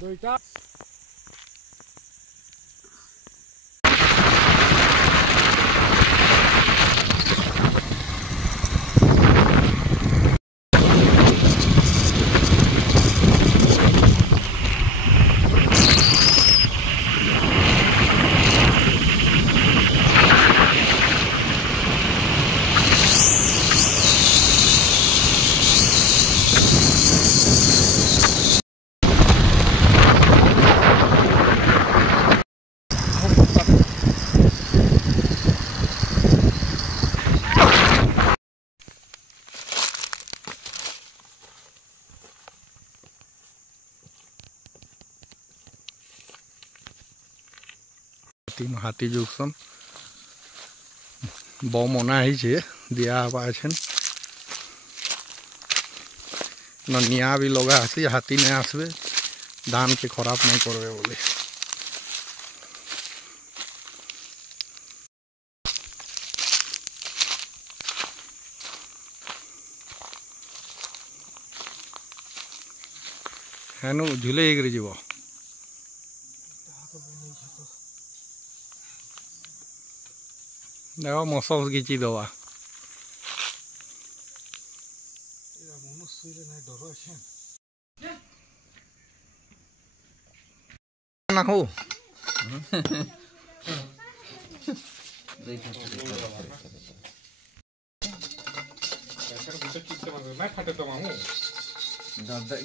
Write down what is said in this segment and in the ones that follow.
दुईटा तीन हाथी जुगसन बम अना दिया निया भी लगा हाथी नहीं आसबे धान के खराब नहीं करबे बोले हेनु झुले जीव देखो मसल घिची दवा ना हो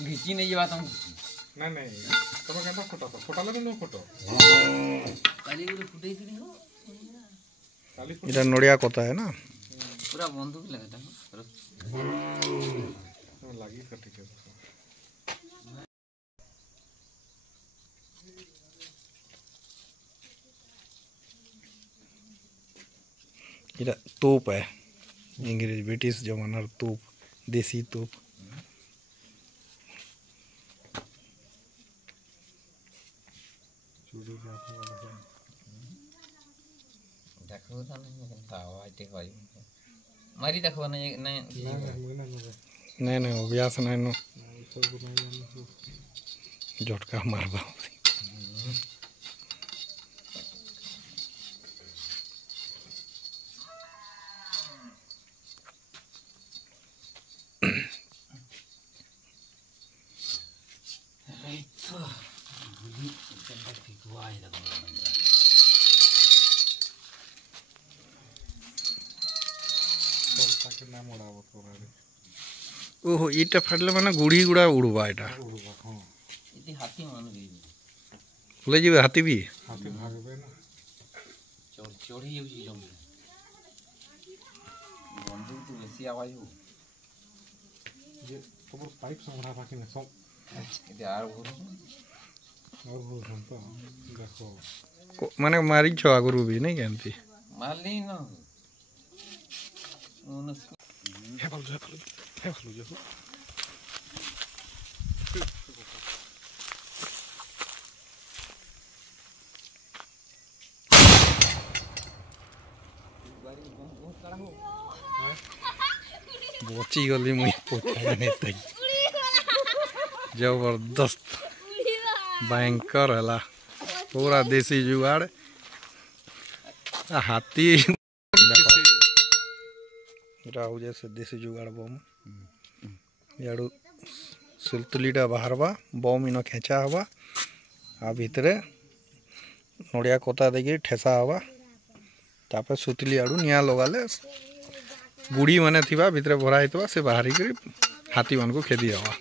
घिची नहीं जाता हूँ नहीं तुम कहता फोटो फोटो लगे फोटो काली गुरे फुटे ही हो इधर नोड़िया कोता है ना पूरा बंदूक लगता है लगी का ठीक है इधर तोप है इंग्लिश ब्रिटिश जमाना तोप देसी तोप देखो तो नहीं दावा इतने भाई मारी देखो नहीं नहीं अभ्यास नहीं नो झटका मारबा ओहो इटा फाटले माने गुड़ी गुड़ा उड़वा इटा इति हाथी मान गई ले जीवे हाथी भी हाथी भागबे ना चोरी होई जम बंदूक तो बेसी आवाज हो ये तोर पाइप संभरा बाकी न सो इति आर बोल तो देखो माने मारी छ आगरु भी नहीं केनती मार ली ना है बोल जो बोची गली मुई पोछा नहीं तई जबरदस्त भयंकर हला पूरा देसी जुगाड़ हाथी राहु जैसे देसी जुगाड़ बम याडू सुलतुलीटा बाहरबा बम इन खेचा हवा आ भितरे नड़िया कोता देगी ठेसा हवा तापर सुतली आड़ू निया लगाले गुड़ी माने थिबा भितरे भरा हितबा से बाहरी कर हाथी मान को खेदी हवा।